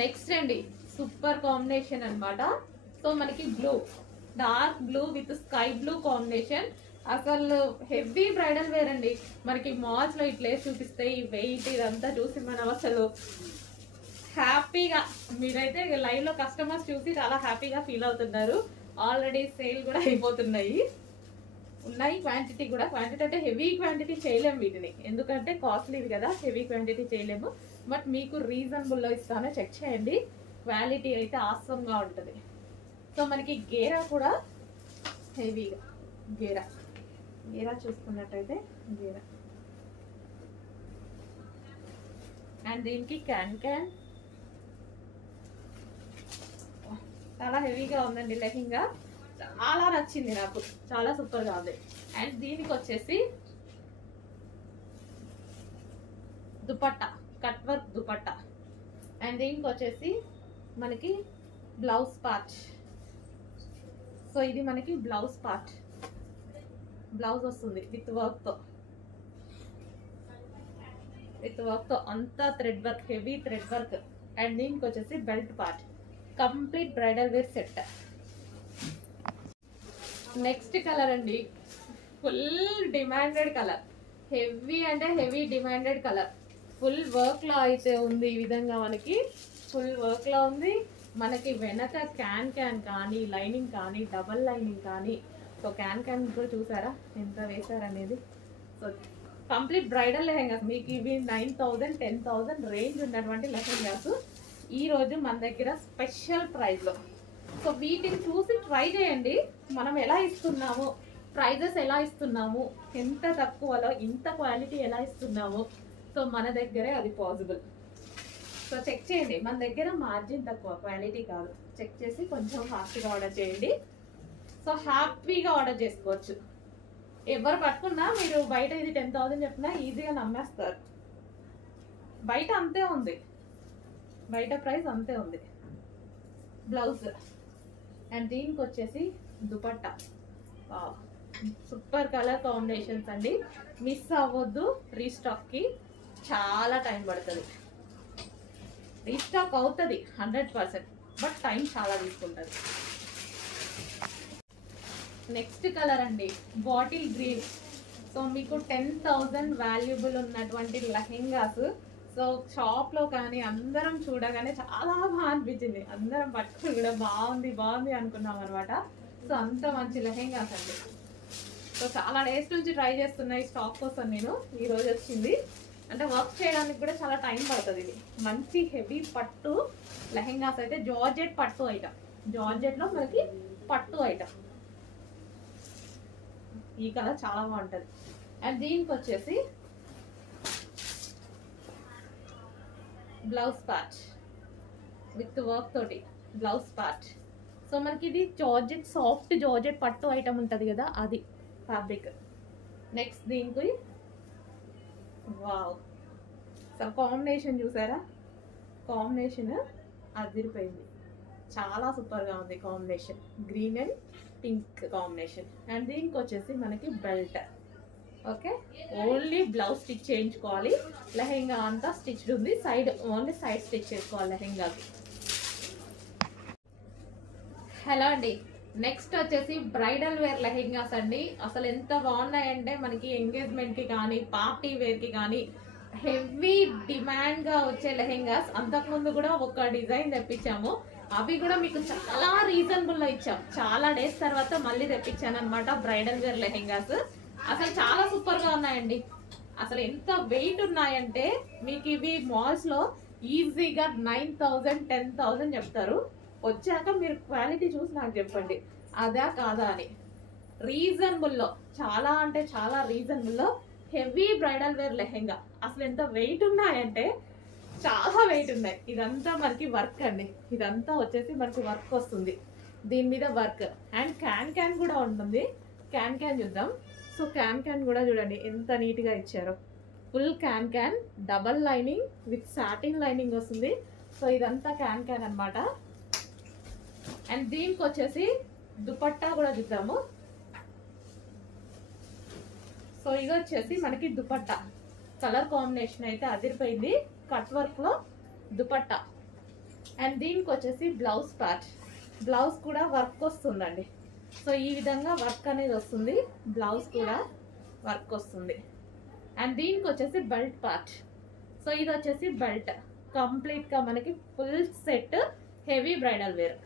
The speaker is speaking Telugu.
నెక్స్ట్ అండి సూపర్ కాంబినేషన్ అన్నమాట. సో మనకి blue, dark blue with sky blue combination. అసలు హెవీ బ్రైడల్ వేర్ అండి. మనకి మాల్స్ లో ఇట్లా చూపిస్తే ఈ వెయిట్ ఇదంతా చూసి మనం అసలు హ్యాపీగా, మీరైతే లైవ్ లో కస్టమర్స్ చూసి చాలా హ్యాపీగా ఫీల్ అవుతున్నారు. ఆల్రెడీ సేల్ కూడా అయిపోతున్నాయి, ఉన్నాయి క్వాంటిటీ కూడా. క్వాంటిటీ అంటే హెవీ క్వాంటిటీ చేయలేము వీటిని, ఎందుకంటే కాస్ట్లీది కదా, హెవీ క్వాంటిటీ చేయలేము. బట్ మీకు రీజనబుల్లో ఇస్తాను, చెక్ చేయండి. క్వాలిటీ అయితే ఆసంగా ఉంటుంది. సో మనకి గేరా కూడా హెవీగా, గేరా గేరా చూసుకున్నట్టయితే గేరా, అండ్ దీనికి క్యాన్ క్యాన్ చాలా హెవీగా ఉందండి. లెహంగా చాలా నచ్చింది నాకు, చాలా సూపర్ గా ఉంది. అండ్ దీనికి వచ్చేసి dupatta, cut work dupatta. And దీనికి వచ్చేసి మనకి బ్లౌజ్ పార్ట్. సో ఇది మనకి బ్లౌజ్ పార్ట్, బ్లౌజ్ వస్తుంది విత్ వర్క్ తో, అంతా thread work, heavy thread work. And దీనికి వచ్చేసి belt part, complete bridal wear set. Next colour అండి, ఫుల్ డిమాండెడ్ కలర్, హెవీ అంటే heavy demanded colour. Full work లో అయితే ఉంది, ఈ విధంగా మనకి ఫుల్ వర్క్ లో ఉంది. మనకి వెనక క్యాన్ క్యాన్ కానీ, లైనింగ్ కానీ, డబల్ లైనింగ్ కానీ. సో క్యాన్ క్యాన్ కూడా చూసారా ఎంత వేసారనేది. సో కంప్లీట్ బ్రైడల్ లెహెంగాస్ మీకు ఇవి 9,000 10,000 రేంజ్ ఉన్నటువంటి లెహెంగాస్ ఈ రోజు మన దగ్గర స్పెషల్ ప్రైస్ లో. సో వీటిని చూసి ట్రై చేయండి, మనం ఎలా ఇస్తున్నాము, ప్రైజెస్ ఎలా ఇస్తున్నాము, ఎంత తక్కువలో ఇంత క్వాలిటీ ఎలా ఇస్తున్నాము. సో మన దగ్గరే అది పాసిబుల్. సో చెక్ చేయండి, మన దగ్గర మార్జిన్ తక్కువ, క్వాలిటీ కాదు. చెక్ చేసి కొంచెం ఫాస్ట్గా ఆర్డర్ చేయండి. సో హ్యాపీగా ఆర్డర్ చేసుకోవచ్చు. ఎవరు పట్టుకున్నా మీరు బయట ఇది 10,000 చెప్పినా ఈజీగా నమ్మేస్తారు. బయట అంతే ఉంది, బయట ప్రైస్ అంతే ఉంది. బ్లౌజ్ అండ్ దీనికి వచ్చేసి దుపట్టా. సూపర్ కలర్ కాంబినేషన్స్ అండి, మిస్ అవ్వద్దు. రీస్టాక్కి చాలా టైం పడుతుంది, రీస్టాక్ అవుతుంది 100%, బట్ టైం చాలా తీసుకుంటుంది. నెక్స్ట్ కలర్ అండి బాటిల్ గ్రీన్. సో మీకు 10,000 వాల్యుబుల్ ఉన్నటువంటి లెహెంగాస్. సో షాప్ లో కానీ అందరం చూడగానే చాలా బాగా అనిపించింది, అందరం పట్టుకుని కూడా బాగుంది బాగుంది అనుకున్నాం అనమాట. సో అంత మంచి లెహెంగాస్ అండి. సో చాలా డేస్ నుంచి ట్రై చేస్తున్నాయి స్టాక్ కోసం నేను, ఈ రోజు వచ్చింది. అంటే వర్క్ చేయడానికి కూడా చాలా టైం పడుతుంది. ఇది మంచి హెవీ పట్టు లెహెంగాస్ అయితే, జార్జెట్ పట్టు ఐటమ్, జార్జెట్ లో మనకి పట్టు ఐటమ్. ఈ కలర్ చాలా బాగుంటుంది. అండ్ దీనికి వచ్చేసి బ్లౌజ్ పార్ట్ విత్ వర్క్ తోటి బ్లౌజ్ పార్ట్. సో మనకి ఇది జార్జెట్, సాఫ్ట్ జార్జెట్ పట్టు ఐటమ్ ఉంటుంది కదా, అది ఫ్యాబ్రిక్. నెక్స్ట్ దీనికి వావ్, సో కాంబినేషన్ చూసారా, కాంబినేషన్ అదిరిపోయింది, చాలా సూపర్గా ఉంది combination. Green and pink combination. And దీనికి వచ్చేసి మనకి belt. Okay, only blouse stitch చేయించుకోవాలి, లెహెంగా అంతా స్టిచ్డ్ ఉంది. సైడ్ ఓన్లీ సైడ్ స్టిచ్ చేసుకోవాలి లెహెంగాకి. హలో అండి, నెక్స్ట్ వచ్చేసి బ్రైడల్ వేర్ లెహెంగాస్ అండి. అసలు ఎంత బాగున్నాయంటే మనకి ఎంగేజ్మెంట్ కి కానీ, పార్టీ వేర్ కి కానీ హెవీ డిమాండ్ గా వచ్చే లెహెంగాస్. అంతకుముందు కూడా ఒక డిజైన్ తెప్పించాము, అవి కూడా మీకు చాలా రీజనబుల్ లో ఇచ్చాం. చాలా డేస్ తర్వాత మళ్ళీ తెప్పించాను అనమాట బ్రైడల్ వేర్ లెహెంగాస్. అసలు చాలా సూపర్ గా ఉన్నాయండి. అసలు ఎంత వెయిట్ ఉన్నాయంటే మీకు ఇవి మాల్స్ లో ఈజీగా 9,000 10,000 చెప్తారు. వచ్చాక మీరు క్వాలిటీ చూసి నాకు చెప్పండి అదా కాదా అని. రీజనబుల్ లో, చాలా అంటే చాలా రీజనబుల్ లో హెవీ బ్రైడల్ వేర్ లెహెంగా. అసలు ఎంత వెయిట్ ఉన్నాయంటే చాలా వెయిట్ ఉన్నాయి. ఇదంతా మనకి వర్క్ అండి, ఇదంతా వచ్చేసి మనకి వర్క్ వస్తుంది, దీని మీద వర్క్. అండ్ క్యాన్ క్యాన్ కూడా ఉంటుంది. క్యాన్ క్యాన్ చూద్దాం. సో క్యాన్ క్యాన్ కూడా చూడండి ఎంత నీట్ గా ఇచ్చారో. Full can can, double lining with satin lining వస్తుంది. సో ఇదంతా క్యాన్ క్యాన్ అనమాట. అండ్ దీనికి వచ్చేసి దుపట్టా కూడా చూద్దాము. సో ఇది వచ్చేసి మనకి దుపట్టా, కలర్ కాంబినేషన్ అయితే అదిరిపోయింది. కట్ వర్క్ లో దుపట్టా. అండ్ దీనికి వచ్చేసి బ్లౌజ్ పార్ట్, బ్లౌజ్ కూడా వర్క్ వస్తుందండి. సో ఈ విధంగా వర్క్ అనేది వస్తుంది, బ్లౌజ్ కూడా వర్క్ వస్తుంది. అండ్ దీనికి వచ్చేసి బెల్ట్ పార్ట్. సో ఇది వచ్చేసి బెల్ట్, కంప్లీట్గా మనకి full set heavy bridal wear.